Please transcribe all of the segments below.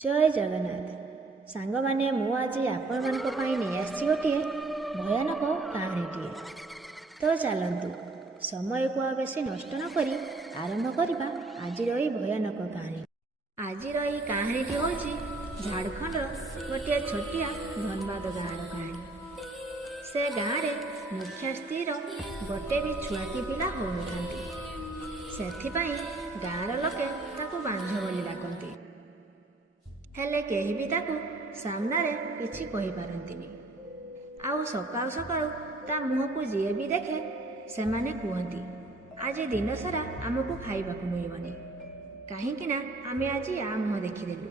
जय जगन्नाथ सांग माने मु आज आपण नहीं आसी गोटे भयानक कहानीटीए। तो चलतु समय को बेसी नष्ट न करी आरंभ करवा आज भयानक कहानी। आज कहानीटी हूँ झारखंड गोटे छोटिया धनबाद गाँव कहानी। से गाँव में मुखिया स्त्री गोटे भी छुआटी पिला हो से गाँवर लोके बांझ बोली डाकती हेले केही भी ताकू सामनारे किछि कहि पारंतिनी। आउ सकाळु सकाळु ता मुह को जी भी देखे से माने कहती आज दिन सारा आमको खाइबाकू मिलबनी कहीं आमे आज आ मुह देखीदेलु।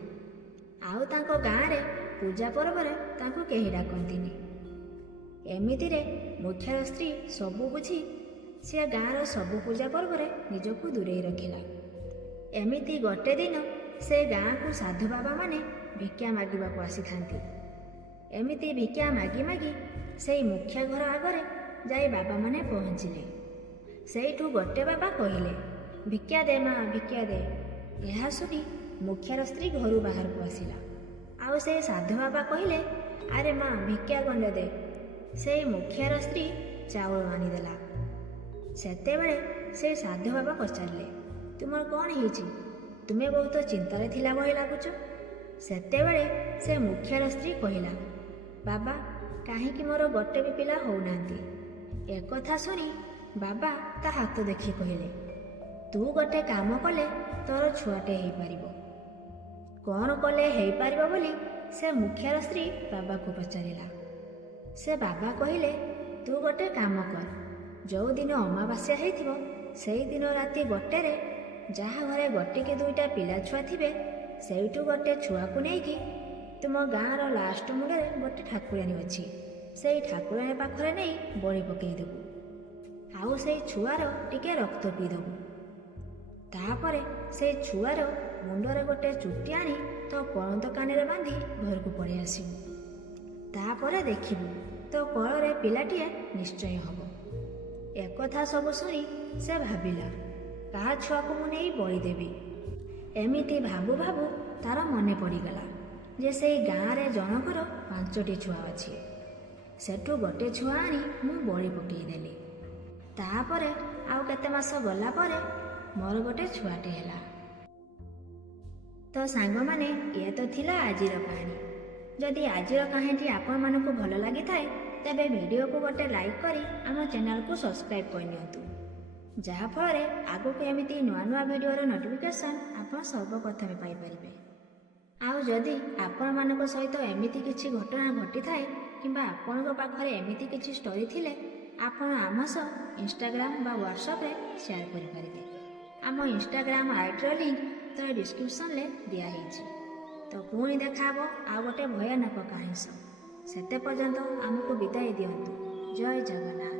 आउ तांको गाँव रे पूजा पर्व रे तांको केही डाकंतिनी। एमितिरे मुखियार स्त्री सबु बुझी से गाँवर सबु पूजा पर्व रे निजको दूरेई रखिला। एमिति गोटे दिन से गाँ को साधु बाबा माने भिक्षा मागिबाकू आसी थांती। एमिति भिक्षा मागी मागी से मुखिया घर आगरे जाई बाबा माने पहुँचिले। सेठू गोटे बाबा कहिले भिक्षा दे माँ भिक्षा दे। यह सुनी मुखियार स्त्री घर बाहर को आसिला। आउ से साधु बाबा कहिले अरे माँ भिक्षा गंडे दे। से मुखियार स्त्री चाउल आनीदेला। सेतेबेले से साधु बाबा पचारे तुमर कौन होइछि तुम्हें बहुत चिंतार थिला भली लगुच। सेतेबेले से मुखियार स्त्री कहिला बाबा कहीं मोर गोटे भी पिला होउनांती। एक कथा सुनी बाबा ता हाथ देखी कहिले तू गोटे काम कले तोर छुआटे हो पारिबो। कौन कले हो पारिबो बोली से मुखियार स्त्री बाबा को पचारिला। से बाबा कहिले तू गोटे काम कर जो दिन अमावास्या होइथिबो सेई दिन राति गोटे रे जहाँ घरे गोटे के दुईटा पिला छुआ थे से गोटे छुआ को लेकिन तुम गाँव लास्ट मुंडे गोटे ठाकुराणी अच्छी से ठाकुराणी पाखरे नहीं बड़ी पकईदेबू। आउ से छुआर टिके रक्त पीदेबू। तापर से छुआर मुंडरे गोटे चुटी आनी तो पलंत कानी बांधी घर को पड़े आसबू। तापर देखिबू तो कलरे पिलाटीए निश्चय हम। एक कथा सब शुणी से भाविला कहा छुआ को मुझे बड़ी देवी। एमिति भाबू भाबू तार मने पड़गला जे से गाँव रे जनकर 5टी छुआ अच्छी। सेठू गोटे छुआ आनी मु बड़ी पकईदेली। तापर आउ केते मास गला परे मोर गोटे छुआटे हैला। तो सांग माने ये तो थिला आजिर कहानी। जदि आजिर कहानी आपण मानकु भल लगी थाए तेबे वीडियो को गोटे लाइक करी आम चैनल को सब्सक्राइब करनियंतु जहाँफल आगो को एमती नुआ नुआ वीडियोर नोटिफिकेशन आप सर्वप्रथमे पाइपर। आउ जदि आपण मानक सहित एमती किछि घटना घटी थाए किंबा आपणक पाखरे एमती किछि स्टोरी थिले आपण आम सह इंस्टाग्राम बा व्हाट्सएप रे शेयर करि परिबे। आम इंस्टाग्राम आईडी लिंक तो डिस्क्रिप्शन ले दिया हिची। तो पुणी देखाबो आ गोटे भयानक कहानी। सेते पर्यंत आमको विदाई दियंतु। जय जगन्नाथ।